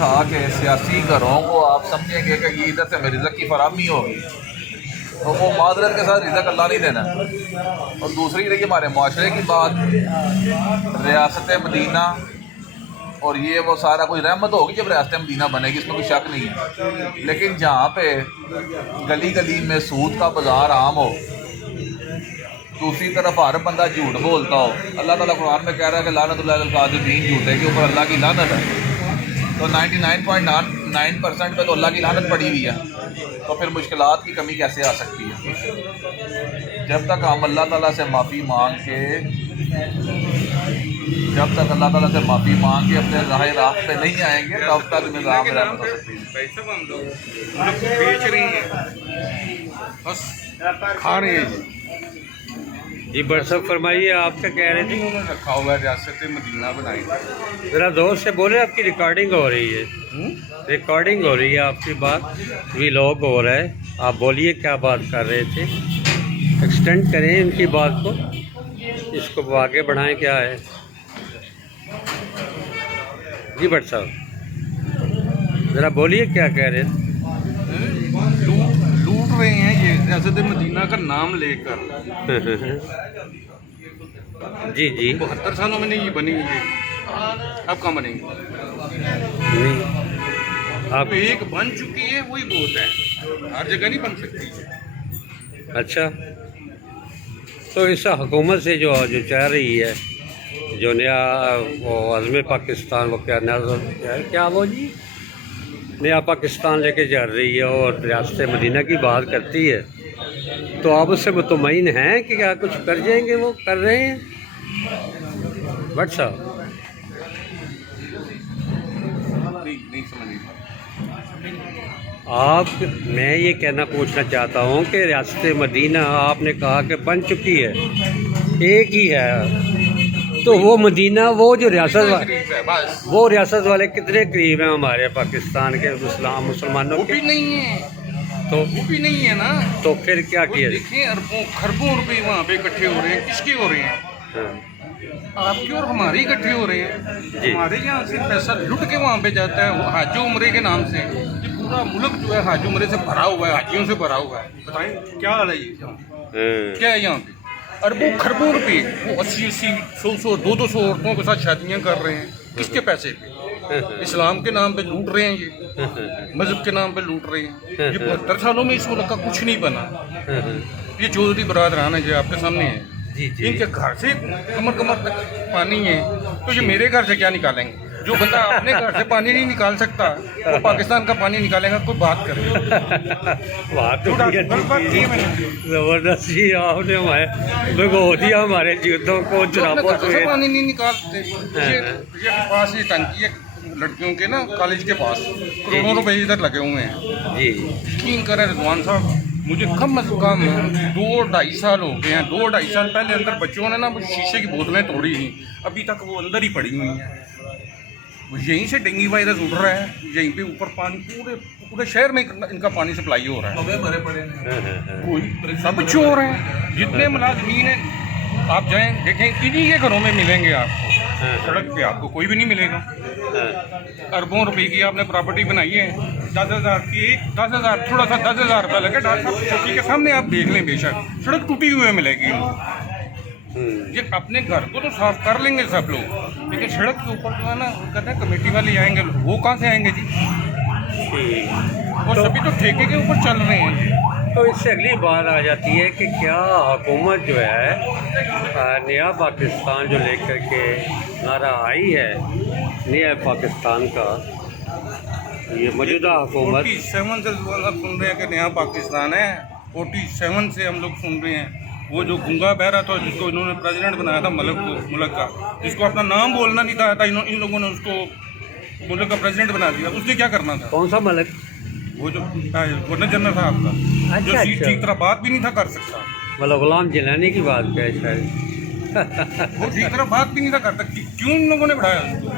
उठा के सियासी घरों को आप समझेंगे कि ये इधर से हमें रिज़्क़ की फराहमी होगी, तो वो मादरत के साथ रिज़्क़ अल्लाह नहीं देना। और दूसरी रही हमारे माशरे की बात, रियासत मदीना और ये वो सारा कुछ रहमत होगी जब रियासत मदीना बनेगी, इसमें कोई शक नहीं है। लेकिन जहाँ पे गली गली में सूद का बाज़ार आम हो, दूसरी तरफ हर बंदा झूठ बोलता हो, अल्लाह ताला कुरान में कह रहा है कि लानतुल्लाह अलल काज़िबीन, झूठे के ऊपर अल्लाह की लानत है। तो 99.9% पे तो अल्लाह की लानत पड़ी हुई है, तो फिर मुश्किलात की कमी कैसे आ सकती है? जब तक हम अल्लाह ताला से माफ़ी मांग के अपने राह पे नहीं आएंगे, तब तक निज़ाम रहमत हो सकती है। पैसे हम लोग बेच रहे हैं, बस खा रहे हैं जी। बट साहब फरमाइए, आप क्या कह रहे थे? उन्होंने रखा हुआ है रियासत मदीना बनाई। ज़रा दोस्त से बोले, आपकी रिकॉर्डिंग हो रही है, रिकॉर्डिंग हो रही है आपकी बात, व्लॉग हो रहा है। आप बोलिए क्या बात कर रहे थे, एक्सटेंड करें इनकी बात को, इसको आगे बढ़ाएं। क्या है जी भट्ट साहब, ज़रा बोलिए क्या कह रहे थे? लूट रहे हैं ये रियासत मदीना का नाम लेकर। जी जी। 72 सालों में नहीं बनी ये, अब कहाँ बनेंगे? नहीं, आप तो एक बन चुकी है, वही बहुत है, हर जगह नहीं बन सकती। अच्छा, तो इस हुकूमत से जो चाह रही है, जो नया वो अज़्म पाकिस्तान, वो क्या क्या वो जी नया पाकिस्तान लेके जा रही है और रियासत मदीना की बात करती है, तो आप उससे मुतमईन हैं कि क्या कुछ कर जाएंगे? वो कर रहे हैं भट्ट साहब? नहीं समझ। आप, मैं ये कहना पूछना चाहता हूँ कि रियासत मदीना आपने कहा कि बन चुकी है, एक ही है, तो वो मदीना, वो जो रियासत वाले कितने करीब हैं हमारे पाकिस्तान के मुसलमानों वो के? भी नहीं है, तो वो भी नहीं है ना। तो फिर क्या किया? देखिए, अरबों खरबों रुपए वहाँ पे इकट्ठे हो रहे हैं, किसके हो रहे हैं? हाँ, आपके और हमारे इकट्ठे हो रहे हैं। जी। हमारे यहाँ से पैसा लुट के वहाँ पे जाता है, वो हाजी उम्रे के नाम से। ये पूरा मुल्क जो है हाजी उम्रे से भरा हुआ है, हाजियों से भरा हुआ है। बताएं क्या हाल है ये यहाँ पे? क्या है यहाँ पे? अरबों खरबों रुपए, वो 80-80, 100-100, 200 औरतों के साथ शादियाँ कर रहे हैं, किसके पैसे पे? इस्लाम के नाम पे लूट रहे हैं ये, मजहब के नाम पे लूट रहे हैं। ये 72 सालों में इस मुल्क का कुछ नहीं बना। ये चौधरी बरादरान है जो आपके सामने है, इनके घर से कमर कमर तक पानी है, तो ये मेरे घर से क्या निकालेंगे? जो बंदा अपने घर से पानी नहीं निकाल सकता, वो पाकिस्तान का पानी निकालेगा? कोई बात करे। ज़बरदस्ती आपने हमारे भिगो दिया हमारे युद्धों को, चुनावों से पानी नहीं निकालते। ये पास ही टंकी है लड़कियों के ना, कॉलेज के पास, करोड़ों रुपए इधर लगे हुए हैं जी। यकीन करें रिजवान साहब, मुझे कम से कम 2-2.5 साल हो गए हैं। 2-2.5 साल पहले अंदर बच्चों ने ना वो शीशे की बोतलें तोड़ी थी, अभी तक वो अंदर ही पड़ी हुई हैं। यहीं से डेंगू वायरस उड़ रहा है, यहीं पे ऊपर पानी पूरे शहर में इनका पानी सप्लाई हो रहा है। भरे पड़े हैं, कोई सब चोर हैं, जितने मुलाजमीन हैं आप जाएं देखें, इन्हीं के घरों में मिलेंगे आपको। सड़क पे आपको कोई भी नहीं मिलेगा। अरबों रुपए की आपने प्रॉपर्टी बनाई है, 10,000 की, 10,000 थोड़ा सा 10,000 रुपये लगे, डॉक्टर साहब चौकी के सामने आप देख लें, बेशक सड़क टूटी हुई मिलेगी। ये अपने घर को तो साफ कर लेंगे सब लोग, लेकिन सड़क के ऊपर जो है ना, कहते हैं कमेटी वाले आएंगे, वो कहाँ से आएंगे जी? और सभी तो ठेके के ऊपर चल रहे हैं। तो इससे अगली बात आ जाती है कि क्या हुकूमत जो है नया पाकिस्तान जो लेकर के नारा आई है, नया पाकिस्तान का, ये मौजूदा हुकूमत 47 से सुन रहे हैं कि नया पाकिस्तान है। 47 से हम लोग सुन रहे हैं। वो जो गूंगा बहरा था, जिसको इन्होंने प्रेसिडेंट बनाया था मुल्क का, जिसको अपना नाम बोलना नहीं था, इन लोगों ने उसको मुल्क का प्रेसिडेंट बना दिया। उसने क्या करना था? कौन सा मलक? वो जो गवर्नर जनरल था आपका, जो ठीक तरह बात भी नहीं था कर सकता। मतलब गुलाम जिलानी की बात क्या है शायद? वो ठीक तरह बात भी नहीं था करता, क्यों इन लोगों ने बढ़ाया उसको?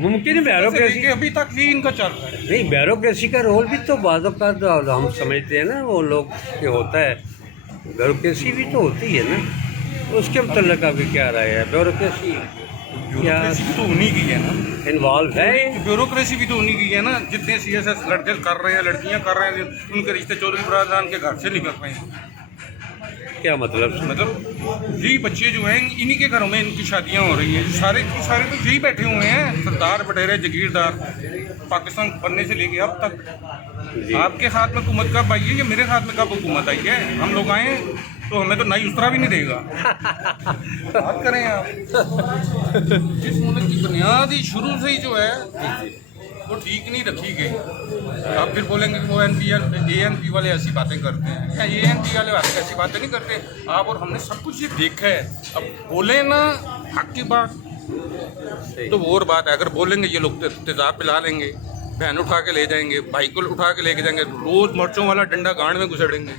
मुमकिन है ब्यूरोक्रेसी, अभी तक भी इनका चल रहा है। नहीं, ब्यूरोक्रेसी का रोल भी तो बाज़ औक़ात हम समझते हैं ना, वो लोग के होता है, ब्यूरोक्रेसी भी तो होती है ना, उसके मतलब अभी क्या राय है? ब्यूरोक्रेसी ब्यूरोक्रेसी भी तो उन्हीं की है ना, इन्वॉल्व है। ब्यूरोक्रेसी भी तो उन्हीं की है ना। जितने CSS लड़के कर रहे हैं, लड़कियां कर रहे हैं, उनके रिश्ते चौधरी बरादरान के घर से निकल रहे हैं। क्या मतलब? मतलब यही बच्चे जो हैं, इन्हीं के घरों में इनकी शादियां हो रही हैं। सारे के सारे तो यही बैठे हुए हैं, सरदार बटेरे जगीरदार, पाकिस्तान बनने से लेके अब तक। आपके हाथ में हुकूमत कब आई है या मेरे हाथ में कब हुकूमत आई है? हम लोग आए तो हमें तो नई उस्तरा भी नहीं देगा। बात करें आप, जिस मुल्क की बुनियाद ही शुरू से ही जो है वो ठीक नहीं रखी गई। आप फिर बोलेंगे कि वो ANP वाले ऐसी बातें करते हैं, या ANP वाले ऐसी बातें नहीं करते। आप और हमने सब कुछ ये देखा है। अब बोले ना हक की बात तो वो और बात है। अगर बोलेंगे ये लोग तेजाब पिला लेंगे, बहन उठा के ले जाएंगे, भाई को उठा के लेके जाएंगे, रोज मिर्चों वाला डंडा गांड में घुसेड़ेंगे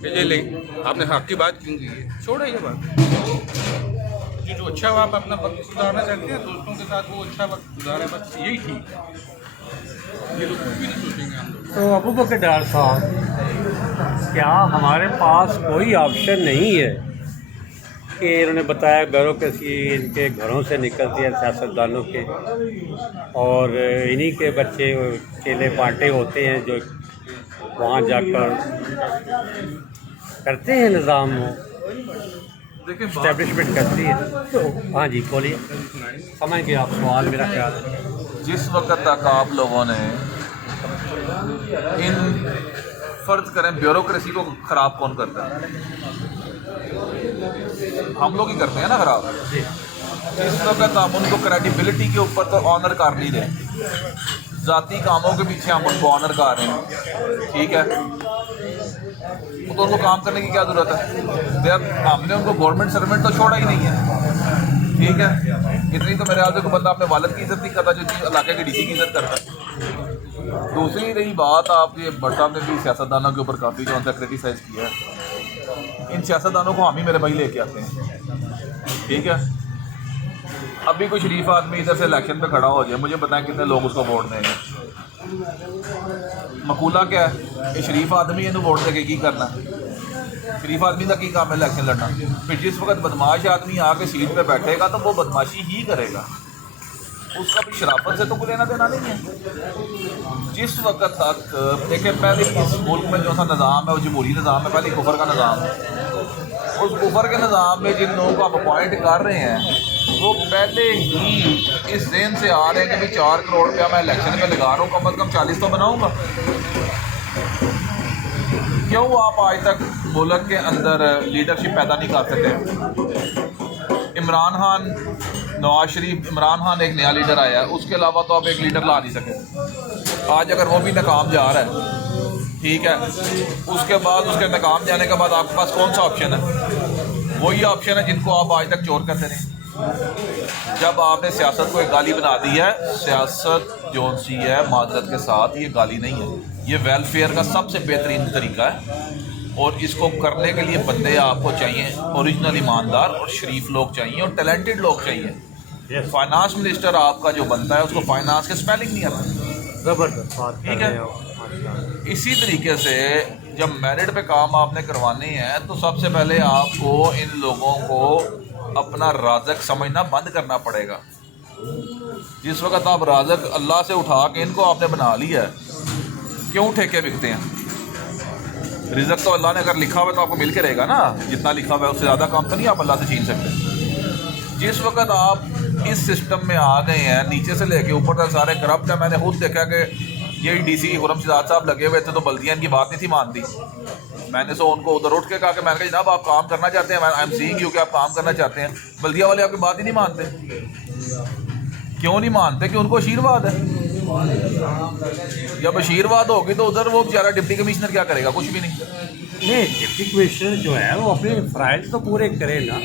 कि ये ले आपने हक की बात क्यों की है। छोड़े ये बात। जो अच्छा आप अपना वक्त गुजारना चाहते हैं दोस्तों के साथ, वो अच्छा वक्त गुजारे, बस यही ठीक है। ये लोग कुछ भी नहीं सोचेंगे हम लोग। तो अबू बकर डार साहब, क्या हमारे पास कोई ऑप्शन नहीं है कि इन्होंने बताया ब्यूरोक्रेसी इनके घरों से निकलती है, सियासतदानों के, और इन्हीं के बच्चे केले बांटे होते हैं जो वहाँ जाकर करते हैं, निज़ाम देखिए इस्टेब्लिशमेंट करती है। तो हाँ जी बोलिए, समझ गए आप सवाल मेरा ख्याल है। जिस वक्त तक आप लोगों ने इन फर्ज करें ब्यूरोक्रेसी को ख़राब कौन करता है? हम लोग ही करते हैं ना ख़राब। जिस वक्त हम उनको क्रेडिबिलिटी के ऊपर तो ऑनर कर नहीं रहे, ज़ाती कामों के पीछे हम उनको ऑनर कर रहे हैं, ठीक है, तो उनको काम करने की क्या ज़रूरत है? जब हमने उनको गवर्नमेंट सर्वेंट तो छोड़ा ही नहीं है, ठीक है। इतनी तो मेरे आगे को बंदा अपने वालिद की इज्जत नहीं करता जो चीज़ इलाके के DC की इज्जत करता है। दूसरी रही बात, आपके भट्ट साहब ने भी सियासतदानों के ऊपर काफ़ी जो है क्रिटिसाइज़ किया है। इन सियासतदानों को हम ही मेरे भाई लेके आते हैं, ठीक है। अभी कोई शरीफ आदमी इधर से इलेक्शन पे खड़ा हो जाए, मुझे बताएं कितने लोग उसको वोट देंगे? मकूला क्या है? ये शरीफ आदमी इन्हें वोट दे के करना, शरीफ आदमी का की काम है इलेक्शन लड़ना। फिर जिस वक्त बदमाश आदमी आके सीट पे बैठेगा तो वो बदमाशी ही करेगा, उसका भी शराफत से तो कोई लेना देना नहीं है। जिस वक्त तक देखिए, पहले इस मुल्क में जो सा निज़ाम है वो जमहूरी निज़ाम है, पहले कुफर का निज़ाम है। उस कुफर के निज़ाम में जिन लोगों को आप अपॉइंट कर रहे हैं वो पहले ही इस जेन से आ रहे हैं कि भाई 4 करोड़ रुपया मैं इलेक्शन में लगा रहा हूँ, कम अज़ कम 40 तो बनाऊँगा। क्यों आप आज तक मुल्क के अंदर लीडरशिप पैदा नहीं कर सके? इमरान खान, नवाज शरीफ, इमरान खान एक नया लीडर आया है, उसके अलावा तो आप एक लीडर ला नहीं सके। आज अगर वो भी नाकाम जा रहा है, ठीक है, उसके बाद उसके नाकाम जाने के बाद आपके पास कौन सा ऑप्शन है? वही ऑप्शन है जिनको आप आज तक चोर करते रहे। जब आपने सियासत को एक गाली बना दी है, सियासत जो सी है मादरत के साथ, ये गाली नहीं है, ये वेलफेयर का सबसे बेहतरीन तरीका है। और इसको करने के लिए बंदे आपको चाहिए, ओरिजिनल ईमानदार और शरीफ लोग चाहिए और टैलेंटेड लोग चाहिए। फाइनेंस मिनिस्टर आपका जो बनता है उसको फाइनेंस के स्पेलिंग नहीं आता, ज़बरदस्त, ठीक है। इसी तरीके से जब मेरिट पे काम आपने करवाने हैं तो सबसे पहले आपको इन लोगों को अपना राज़क समझना बंद करना पड़ेगा। जिस वक्त आप राज़क अल्लाह से उठा के इनको आपने बना लिया है, क्यों ठेके बिकते हैं? रिज़्क़ तो अल्लाह ने अगर लिखा हुआ तो आपको मिल के रहेगा ना, जितना लिखा हुआ है उससे ज़्यादा काम तो नहीं आप अल्लाह से छीन सकते। जिस वक्त आप इस सिस्टम में आ गए हैं, नीचे से लेके ऊपर तक सारे करप्ट हैं। मैंने खुद देखा कि ये DC खुर्रमशद साहब लगे हुए थे तो बल्दियाँ इनकी बात नहीं थी मानती। मैंने तो उनको उधर उठ के कहा कि मैंने कहा जनाब आप काम करना चाहते हैं, आई एम सीइंग यू कि आप काम करना चाहते हैं, बल्दिया वाले आपकी बात ही नहीं मानते। क्यों नहीं मानते? कि उनको आशीर्वाद है। जब आशीर्वाद होगी तो उधर वो बेचारा डिप्टी कमिश्नर क्या करेगा? कुछ भी नहीं। डिप्टी कमिश्नर जो है वो अपने फ़राइज़ तो पूरे करे ना।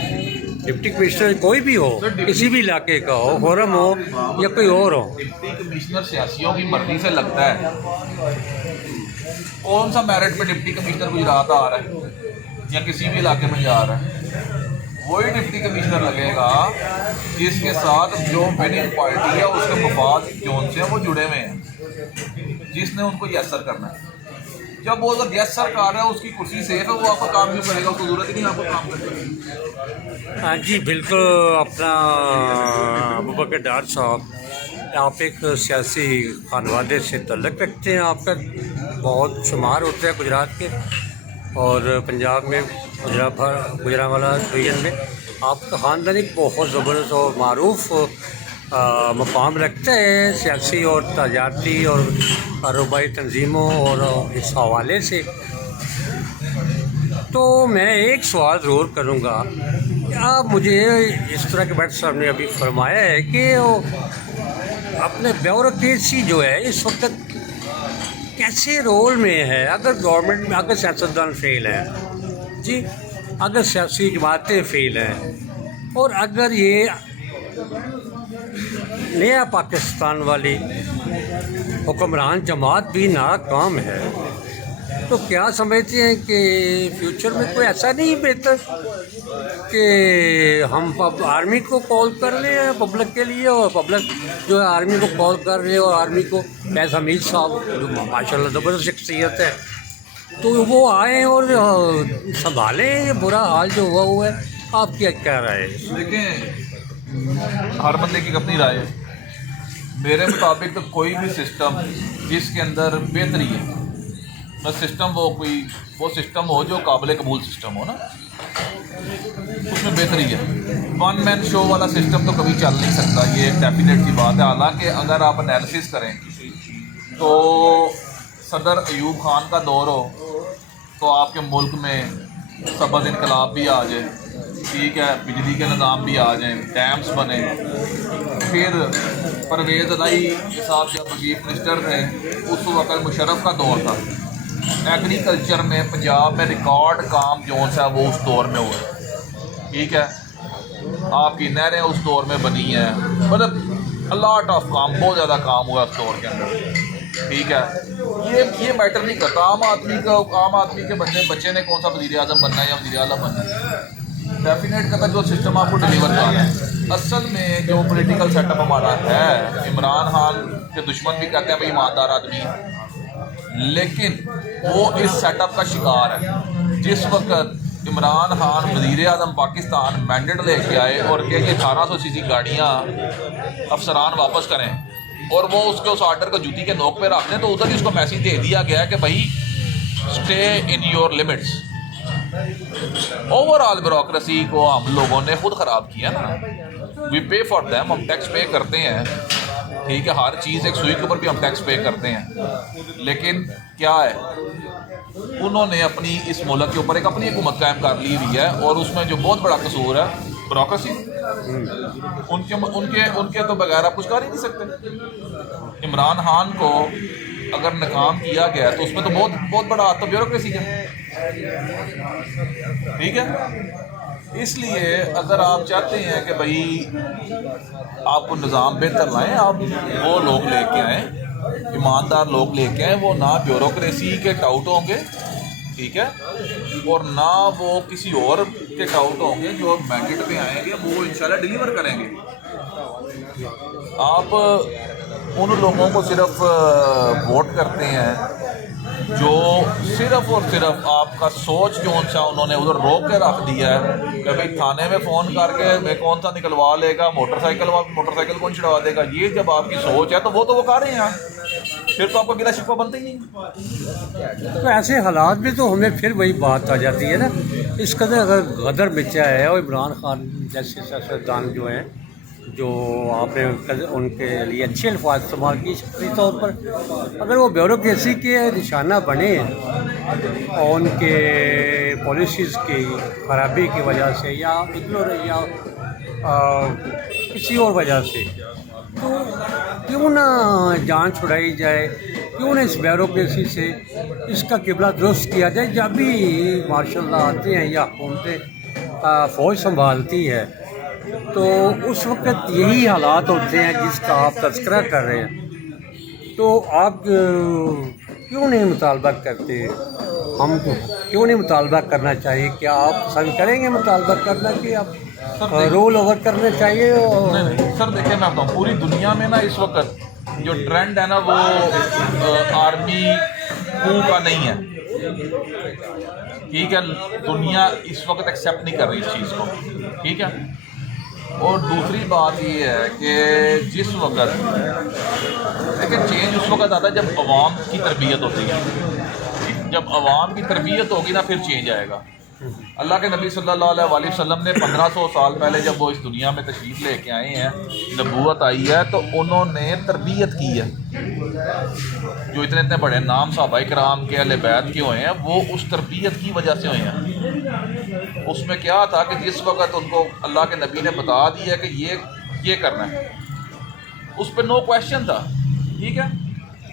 डिप्टी कमिश्नर कोई भी हो, किसी भी इलाके का हो, फोरम हो या कोई और हो, डिप्टी कमिश्नर सियासियों की मर्जी से लगता है। कौन सा मेरिट पे डिप्टी कमिश्नर गुजरात आ रहा है या किसी भी इलाके में जा रहा है? वही डिप्टी कमिश्नर लगेगा जिसके साथ जो विनिंग पार्टी है उसके मफाद जोन से वो जुड़े हुए हैं, जिसने उनको ये असर करना है। जब वो अगर गैस सरकार है उसकी कुर्सी सेफ है, वो आपका काम क्यों करेगा? उसको जरूरत ही नहीं आपको काम करने की। हाँ जी बिल्कुल। अपना अबू बकर डार साहब, आप एक सियासी खानवादे से तल्लक रखते हैं, आपका बहुत शुमार होता है गुजरात के और पंजाब में गुजरांवाला रीजन में आपका ख़ानदान एक बहुत ज़बरदस्त और मारूफ मकाम रखता है सियासी और तजारती और कारोबारी तंजीमों और इस हवाले से। तो मैं एक सवाल ज़रूर करूँगा कि आप मुझे इस तरह के बैठ साहब ने अभी फरमाया है कि वो अपने ब्यूरोक्रेसी जो है इस वक्त कैसे रोल में है? अगर गवर्नमेंट में अगर सियासतदान फेल हैं जी, अगर सियासी जमातें फेल हैं और अगर ये नया पाकिस्तान वाली हुक्मरान जमात भी नाकाम है, तो क्या समझते हैं कि फ्यूचर में कोई ऐसा नहीं बेहतर कि हम आर्मी को कॉल कर लें पब्लिक के लिए, और पब्लिक जो है आर्मी को कॉल कर रहे और आर्मी को फैज़ हमीद साहब जो माशाल्लाह ज़बरदस्त शख्सियत है, तो वो आए और संभालें ये बुरा हाल जो हुआ है। आप क्या राय है? देखें, हर बंदे की अपनी राय है। मेरे मुताबिक तो कोई भी सिस्टम जिसके अंदर बेहतरी है, ना सिस्टम वो सिस्टम हो जो काबिल कबूल सिस्टम हो ना, उसमें बेहतरी है। वन मैन शो वाला सिस्टम तो कभी चल नहीं सकता, ये एक डेफिनेट सी बात है। हालांकि अगर आप एनालिसिस करें तो सदर अयूब खान का दौर हो तो आपके मुल्क में सबज इनकलाब भी आ जाए, ठीक है, बिजली के निज़ाम भी आ जाएं, डैम्स बने। फिर परवेज़ इलाही साहब जब चीफ मिनिस्टर थे उस वक्त मुशर्रफ का दौर था, एग्रीकल्चर में पंजाब में रिकॉर्ड काम जो सा वो उस दौर में हुआ, ठीक है। आपकी नहरें उस दौर में बनी हैं, मतलब अलॉट ऑफ काम, बहुत ज़्यादा काम हुआ उस दौर के अंदर, ठीक है। ये मैटर नहीं करता आम आदमी के बच्चे ने कौन सा वज़ीर आज़म बनना है या वज़ीर आला बनना है। डेफिनेट करता जो सिस्टम आपको डिलीवर कर रहा है। असल में जो पॉलिटिकल सेटअप हमारा है, इमरान खान के दुश्मन भी कहते हैं भाई ईमानदार आदमी है, लेकिन वो इस सेटअप का शिकार है। जिस वक्त इमरान खान वज़ीर आज़म पाकिस्तान मैंडेट लेके आए और कि ये 1800 सीसी गाड़ियाँ अफसरान वापस करें और वो उसके उस आर्डर को जूती के नोक पे रख दें, तो उधर ही उसको मैसेज दे दिया गया है कि भाई stay in your limits. Overall bureaucracy को हम लोगों ने खुद ख़राब किया ना। वी पे फॉर दैम, हम टैक्स पे करते हैं, ठीक है, हर चीज़ एक सुई के ऊपर भी हम टैक्स पे करते हैं, लेकिन क्या है, उन्होंने अपनी इस मुल्क के ऊपर अपनी हुकूमत कायम कर ली हुई है और उसमें जो बहुत बड़ा कसूर है ब्यूरोक्रेसी। उनके तो बगैर आप कुछ कर ही नहीं सकते। इमरान खान को अगर नाकाम किया गया तो उसमें तो बहुत बड़ा हाथ तो ब्यूरोक्रेसी का, ठीक है। इसलिए अगर आप चाहते हैं कि भाई आपको निज़ाम बेहतर लाएं, आप वो लोग लेके आएँ, ईमानदार लोग लेके आएँ, वो ना ब्यूरोक्रेसी के टाउट होंगे, ठीक है, और ना वो किसी और के टाउट होंगे जो मैंडेट पे आएंगे, वो इंशाल्लाह डिलीवर करेंगे। आप उन लोगों को सिर्फ वोट करते हैं जो सिर्फ और सिर्फ आपका सोच जो सा उन्होंने उधर रोक के रख दिया है कि भाई थाने में फ़ोन करके मैं कौन सा निकलवा लेगा, मोटरसाइकिल कौन छुड़वा देगा। ये जब आपकी सोच है तो वो कर रहे हैं, फिर तो आपका गिला शिकवा बनता ही नहीं। तो ऐसे हालात में तो हमें फिर वही बात आ जाती है ना, इस कदर अगर गदर मचा है और इमरान खान जैसे सियासतदान जो हैं, जो आपने उनके लिए अच्छे अल्फाज इस्तेमाल किए शख्सी तौर पर, अगर वो ब्यूरोक्रेसी के निशाना बने और उनके पॉलिसीज़ की खराबी की वजह से या इग्नोर या किसी और वजह से, तो क्यों ना जान छुड़ाई जाए, क्यों ना इस ब्यूरोक्रेसी से इसका किबला दुरुस्त किया जाए। जब भी माशाल्लाह आते हैं या हुकूमतें फ़ौज संभालती है तो उस वक्त यही हालात होते हैं जिसका आप तज़किरा कर रहे हैं। तो आप क्यों नहीं मुतालबा करते? हम क्यों नहीं मुतालबा करना चाहिए? क्या आप पसंद करेंगे मुतालबा करना कि आप रोल ओवर करना चाहिए? नहीं सर, देखिए मैं बताऊँ, पूरी दुनिया में ना इस वक्त जो ट्रेंड है ना वो आर्मी कू का नहीं है, ठीक है, दुनिया इस वक्त एक्सेप्ट नहीं कर रही इस चीज़ को, ठीक है। और दूसरी बात ये है कि जिस वक्त देखिए चेंज उस वक्त आता है जब अवाम की तरबियत होती है, जब अवाम की तरबियत होगी ना फिर चेंज आएगा। अल्लाह के नबी सल्लल्लाहु अलैहि वसल्लम ने 1500 साल पहले जब वो इस दुनिया में तशरीफ़ लेके आए हैं, नबूवत आई है, तो उन्होंने तरबियत की है। जो इतने इतने बड़े नाम सहाबा इकराम के अहले बैत के हुए हैं वो उस तरबियत की वजह से हुए हैं। उसमें क्या था कि जिस वक्त उनको अल्लाह के नबी ने बता दिया कि ये करना है, उस पर नो क्वेश्चन था, ठीक है।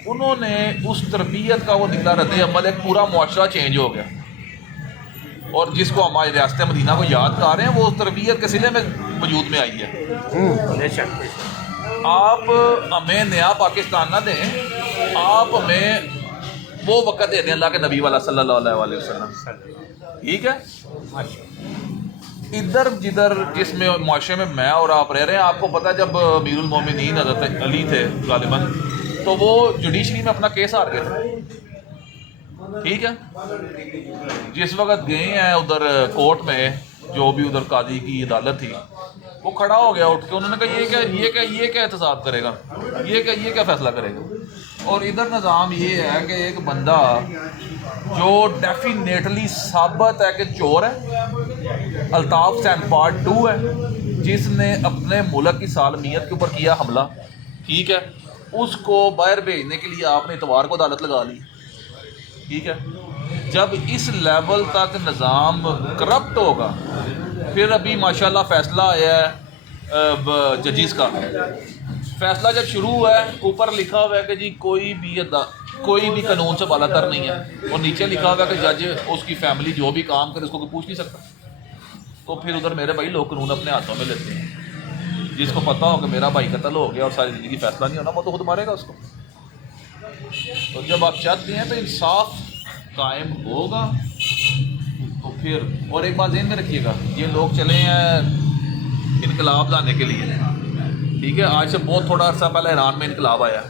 उन्होंने उस तरबियत का वो निकला रद्द अमल, एक पूरा मुआशरा चेंज हो गया। और जिसको हमारी रियासत मदीना को याद कर रहे हैं वो उस तरबियत के सिले में वजूद में आई है। आप हमें नया पाकिस्तान ना दें, आप हमें वो वक़्त दे दें अल्लाह के नबी वाला सल्लल्लाहु अलैहि वसल्लम, ठीक है। इधर जिधर जिसमें माशरे में मैं और आप रह रहे हैं, आपको पता है जब अमीरुल मोमिनीन हज़रत अली थे गालिबन, तो वो जुडिशरी में अपना केस हार गए थे, ठीक है। जिस वक्त गए हैं उधर कोर्ट में, जो भी उधर काजी की अदालत थी, वो खड़ा हो गया उठ के, उन्होंने कहा ये क्या एहतसाब करेगा, ये क्या फैसला करेगा। और इधर निज़ाम ये है कि एक बंदा जो डेफिनेटली साबित है कि चोर है, अल्ताफ हुसैन पार्ट 2 है, जिसने अपने मुल्क की सालमियत के ऊपर किया हमला, ठीक है, उसको बाहर भेजने के लिए आपने इतवार को अदालत लगा ली, ठीक है। जब इस लेवल तक निज़ाम करप्ट होगा, फिर अभी माशाल्लाह फ़ैसला आया है जजिस का, फ़ैसला जब शुरू हुआ है ऊपर लिखा हुआ है कि जी कोई भी कानून से बालातर नहीं है, और नीचे लिखा हुआ है कि जज उसकी फैमिली जो भी काम करे उसको कोई पूछ नहीं सकता। तो फिर उधर मेरे भाई लोग कानून अपने हाथों में लेते हैं। जिसको पता हो कि मेरा भाई कत्ल हो गया और सारी ज़िंदगी फ़ैसला नहीं होना, वो तो खुद मारेगा उसको। तो जब आप चाहते हैं तो इंसाफ कायम होगा, तो फिर और एक बात ध्यान में रखिएगा, ये लोग चले हैं इनकलाब लाने के लिए, ठीक है। आज से बहुत थोड़ा अर्सा पहले ईरान में इनकलाब आया,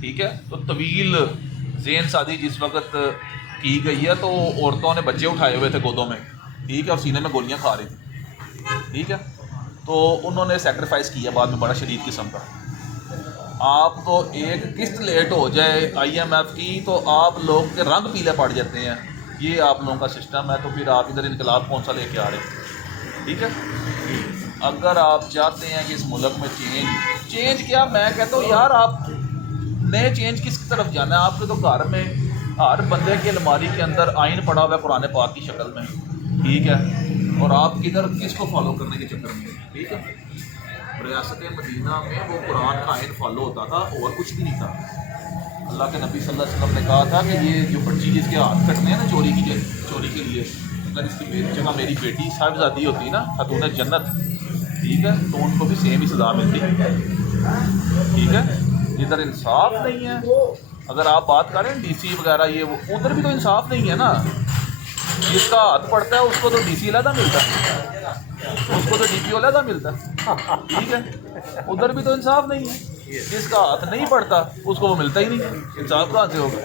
ठीक है। तो तवील ज़ेन शादी जिस वक्त की गई है, तो औरतों ने बच्चे उठाए हुए थे गोदों में, ठीक है, और सीने में गोलियां खा रही थी, ठीक है। तो उन्होंने सेक्रीफाइस किया बाद में बड़ा शदीद किस्म का। आप तो एक किस्त लेट हो जाए IMF की तो आप लोग के रंग पीले पड़ जाते हैं, ये आप लोगों का सिस्टम है। तो फिर आप इधर इनकलाब कौन सा लेके आ रहे हैं, ठीक है। अगर आप चाहते हैं कि इस मुल्क में चेंज क्या, मैं कहता हूँ यार आप नए चेंज किस तरफ जाना है। आपके तो घर में हर बंदे की अलमारी के अंदर आइन पड़ा हुआ है कुरान पाक की शक्ल में, ठीक है, और आप किधर किसको फॉलो करने के चक्कर में, ठीक है। रियासत मदीना में वो कुरान का आइन फॉलो होता था और कुछ भी नहीं था। अल्लाह के नबी सल्लल्लाहु अलैहि वसल्लम ने कहा था कि ये जो बच्ची जिसके हाथ कटने हैं ना चोरी के लिए, अगर इसकी जगह मेरी बेटी साहिबजादी होती ना खातून जन्नत, ठीक है, तो उनको भी सेम ही सज़ा मिलती, ठीक है। इधर इंसाफ नहीं है। अगर आप बात करें DC वगैरह ये वो, उधर भी तो इंसाफ नहीं है ना। जिसका हाथ पड़ता है उसको तो DC अलहदा मिलता है, उसको तो DPO अलहदा मिलता है, ठीक है। उधर भी तो इंसाफ नहीं है। जिसका हाथ नहीं पड़ता उसको वो मिलता ही नहीं है। इंसाफ कहाँ से होगा?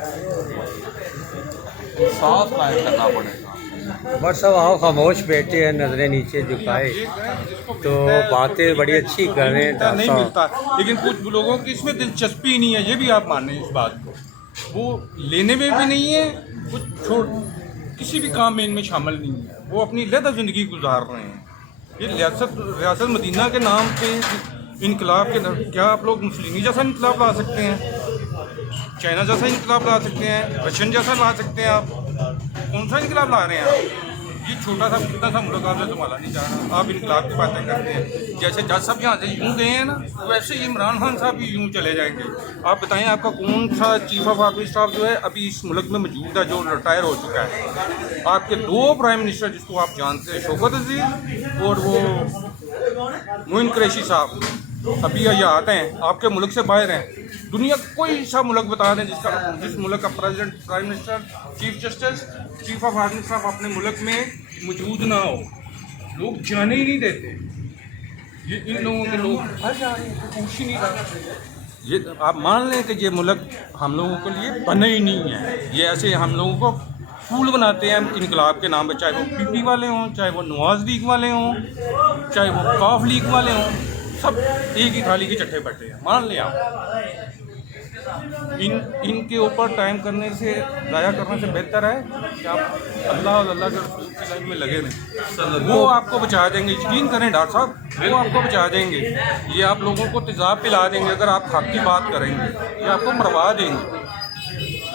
इंसाफ कायम करना पड़ेगा। बट सब आप खामोश बैठे हैं, नजरें नीचे झुकाए, तो बातें बड़ी अच्छी कर रहे हैं। नहीं मिलता, लेकिन कुछ लोगों की इसमें दिलचस्पी नहीं है, ये भी आप माने इस बात को। वो लेने में भी नहीं है, कुछ छोड़ किसी भी काम में इनमें शामिल नहीं है। वो अपनी अलग ज़िंदगी गुजार रहे हैं। ये रियासत मदीना के नाम पे इनकलाब के क्या आप लोग मुस्लिमी जैसा इनकलाब ला सकते हैं, चाइना जैसा इनकलाब ला सकते हैं, रशियन जैसा ला सकते हैं? आप कौन सा इनकलाब ला रहे हैं आप? ये छोटा सा कितना सा मुल्क आपने संभाला नहीं जा रहा, आप इनकलाब की बातें करते हैं। जैसे जज साहब यहाँ से यूँ गए हैं ना, वैसे ही इमरान खान साहब भी यूँ चले जाएंगे। आप बताएं आपका कौन सा चीफ ऑफ आर्मी स्टाफ जो है अभी इस मुल्क में मौजूद है, जो रिटायर हो चुका है? आपके 2 प्राइम मिनिस्टर जिसको आप जानते हैं, शौकत अजीज और वो मोइन कुरैशी साहब, अभी हयात हैं, आपके मुल्क से बाहर हैं। दुनिया कोई सा मुल्क बता दें जिस मुल्क का president, prime minister, chief justice, chief of army staff अपने मुल्क में मौजूद ना हो। लोग जाने ही नहीं देते। ये इन लोगों के लोग बाहर जा रहे हैं, पूछ ही नहीं रहा। ये आप मान लें कि ये मुल्क हम लोगों के लिए बना ही नहीं है। ये ऐसे हम लोगों को फूल बनाते हैं इनकलाब के नाम पे, चाहे वो पीपी वाले हों, चाहे वो नवाज लीग वाले हों, चाहे वो काफ लीग वाले हों, सब एक ही थाली के चट्टे बैठे हैं। मान लें आप इनके ऊपर टाइम करने से, ज़ाया करने से बेहतर है कि आप अल्लाह और अल्लाह के रसूल की लाइन में लगे रहें। वो आपको बचा देंगे, यकीन करें डॉक्टर साहब, वो आपको बचा देंगे। ये आप लोगों को तेज़ाब पिला देंगे अगर आप हक की बात करेंगे। ये आपको मरवा देंगे,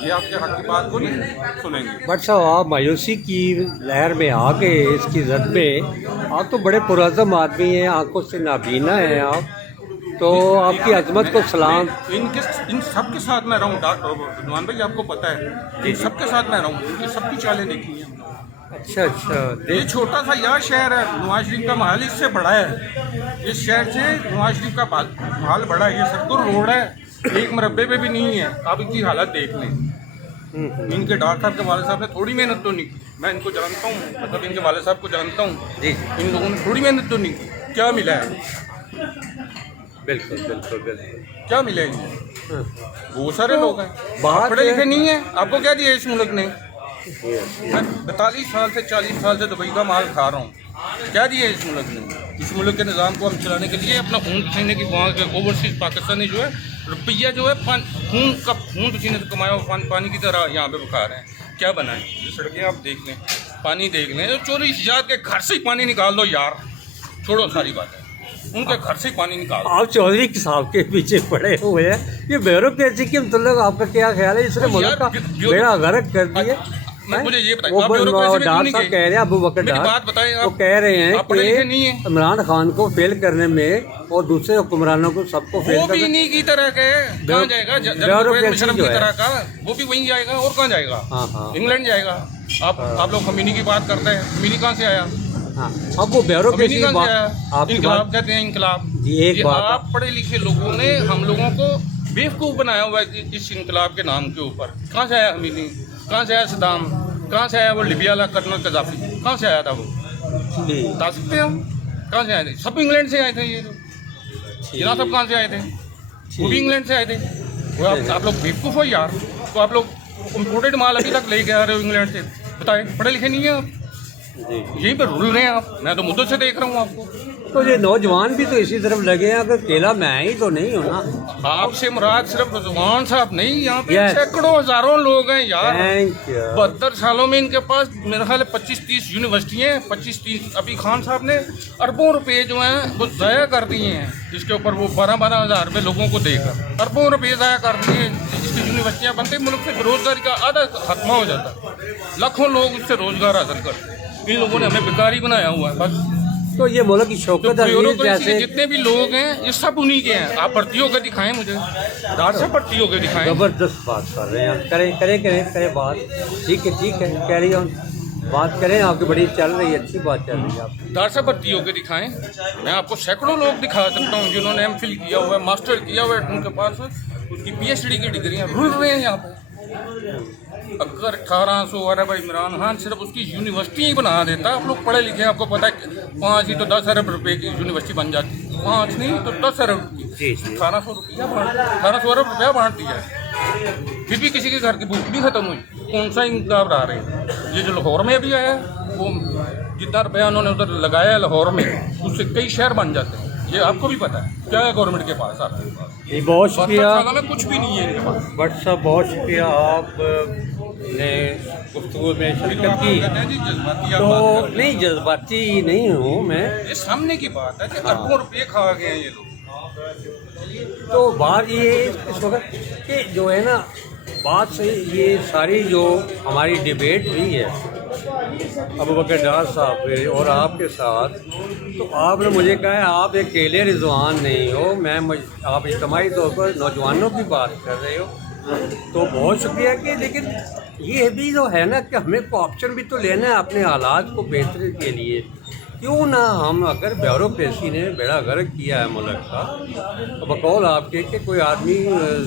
ये आपके हक की बात को नहीं सुनेंगे। बट साहब आप मायूसी की लहर में आ गए, इसकी जद में आप तो बड़े पुरज़म आदमी हैं, आंखों से नाबीना हैं आप, तो आपकी अजमत को सलाम। इन सब के साथ मैं रहा हूँ डॉक्टर नुमान भाई, आपको पता है इन सब के साथ मैं रहा हूँ, इनकी सबकी चालें देखी हैं। अच्छा अच्छा, ये छोटा सा यार शहर है, नवाज शरीफ का महल इससे बड़ा है। इस शहर से नवाज शरीफ का महल बड़ा है। ये सत्तर रोड है, एक मरबे पे भी नहीं है। आप इनकी हालत देख लें। इनके डॉक्टर साहब के वाले साहब ने थोड़ी मेहनत तो नहीं की। मैं इनको जानता हूँ, मतलब इनके वाले साहब को जानता हूँ जी। इन लोगों ने थोड़ी मेहनत तो नहीं की। क्या मिला है? बिल्कुल बिल्कुल बिल्कुल, क्या मिला है? बहुत सारे लोग हैं, बात पढ़े लिखे है- नहीं है। आपको क्या दिया इस मुल्क ने? मैं 42 साल से 40 साल से दुबई का माल खा रहा हूँ। क्या दिया इस मुल्क ने? इस मुल्क के निज़ाम को हम चलाने के लिए अपना खून पसीने की, वहाँ के ओवरसीज पाकिस्तानी जो है रुपया जो है खून पसीने से कमाया हुआ पानी की तरह यहाँ पे बखा रहे हैं। क्या बना है? ये सड़कें आप देख लें, पानी देख लें। जो चोरी जात के घर से ही पानी निकाल दो यार, छोड़ो सारी बात है, उनके घर से ही पानी निकाल दो। आप चौधरी साहब के पीछे पड़े हुए हैं। ये ब्यूरोक्रेसी के मतलब आपका क्या ख्याल है? इसने मुल्क का बेड़ा गर्क कर दिया। मुझे ये बताइए, वो आप ब्यूरोक्रेसी में क्यों नहीं डॉक्टर साहब गए? कह रहे हैं, अबू बकर मेरी डार बात बताएं वो आप। कह रहे हैं आप पढ़े लिखे नहीं कि हैं। इमरान खान को फेल करने में और दूसरे हुक्मरानों को सबको फेल वो भी करने इन्हीं की तरह के कहाँ जाएगा? ब्यूरोक्रेसी जो है। तरह का वो भी वहीं जाएगा और कहाँ जाएगा? हाँ हाँ इंग्लैंड जाएगा। आप लोग खमीनी की बात करते हैं, खमीनी कहाँ से आया? हाँ, अब वो ब्यूरोक्रेसी खमीनी की कहाँ से बात आया? आपकी इनकलाब बात कहते हैं, इनकलाब। जी, एक ये बात आप पढ़े लिखे लोगों ने हम लोगों को बेवकूफ़ बनाया हुआ है इस इनकलाब के नाम के ऊपर। कहाँ से आया खमीनी? कहाँ से आया सदाम? कहाँ से आया वो लिबिया वाला कर्नल कजाफी? कहाँ से आया था वो? जी बता सकते हैं हम कहाँ से आए थे? सब इंग्लैंड से आए थे। ये जिना सब कहाँ से आए थे? वो भी इंग्लैंड से आए थे। वो आप लोग बेवकूफ़ हो यार। तो आप लोग इम्पोर्टेड माल अभी तक लेके आ रहे हो इंग्लैंड से। बताए, पढ़े लिखे नहीं है आप, जी। यहीं पर रुल रहे हैं आप। मैं तो मुद्दों से देख रहा हूँ आपको। तो ये नौजवान भी तो इसी तरफ लगे हैं, अगर अकेला मैं ही तो नहीं हूँ ना। आपसे मुराद सिर्फ रज़वान साहब नहीं, यहाँ पे Yes. सैकड़ों हजारों लोग हैं यार। Thank you. 72 सालों में इनके पास मेरे ख्याल 25-30 यूनिवर्सिटियाँ हैं। 25-30 अभी खान साहब ने अरबों रुपए जो हैं वो ज़ाया कर दिए हैं इसके ऊपर। वो 12-12 हज़ार रुपये लोगों को देकर अरबों रुपये ज़ाया कर दिए। इसकी यूनिवर्सिटियाँ बनते मुल्क से बेरोजगारी का आधा खत्मा हो जाता। लाखों लोग इससे रोजगार हासिल करते। इन लोगों ने हमें बेकारी बनाया हुआ है बस। तो ये मुल्क की तो शौकत अजीज ब्यूरोक्रेसी के जैसे जितने भी लोग हैं ये सब उन्हीं के हैं। आप भर्ती होकर दिखाएं मुझे, डाट से भर्ती होकर दिखाएं। जबरदस्त बात कर रहे हैं। करें बात। ठीक है, कैरी ऑन, बात करें। आपकी बड़ी चल रही है, अच्छी बात चल रही है आपकी। डाट से भर्ती होकर दिखाएं। मैं आपको सैकड़ों लोग दिखा सकता हूँ जिन्होंने एमफिल किया हुआ है, मास्टर किया हुआ है, उनके पास उसकी पीएचडी की डिग्रियाँ रुल रहे हैं यहाँ पे। अगर 1800 अरब इमरान खान सिर्फ उसकी यूनिवर्सिटी ही बना देता। आप लोग पढ़े लिखे, आपको पता है 5 ही तो 10 अरब रुपए की यूनिवर्सिटी बन जाती। 5 नहीं तो 10 अरब की। 1800 अरब रुपया बांट दिया है। फिर भी किसी के घर की भूख नहीं खत्म हुई। कौन सा इनकलाब रहा रहे? ये जो लाहौर में अभी आया वो जितना रुपया उन्होंने उधर लगाया लाहौर में, उससे कई शहर बन जाते हैं। ये आपको भी पता है। क्या है गवर्नमेंट के पास? आपके पास जी बहुत शुक्रिया में कुछ भी नहीं है इनके पास। भट्ट साहब, बहुत शुक्रिया आपने गुफ्तगू में शिरकत की। तो नहीं, जज्बाती नहीं हूँ मैं। ये सामने की बात है कि अरबों रुपये खा गए हैं ये लोग। तो बात ये है इस वक्त कि जो है ना, बात से ये सारी जो हमारी डिबेट हुई है अबू बकर डार साहब और आपके साथ, तो आपने मुझे कहा है आप एक अकेले रिजवान नहीं हो, आप इज्तिमाई तौर पर नौजवानों की बात कर रहे हो, तो बहुत शुक्रिया। कि लेकिन ये भी जो है ना कि हमें को ऑप्शन भी तो लेना है अपने हालात को बेहतर के लिए। क्यों ना हम, अगर ब्यूरोक्रेसी ने बेड़ा गर्क किया है मुल्क का, तो बकौल आपके कि कोई आदमी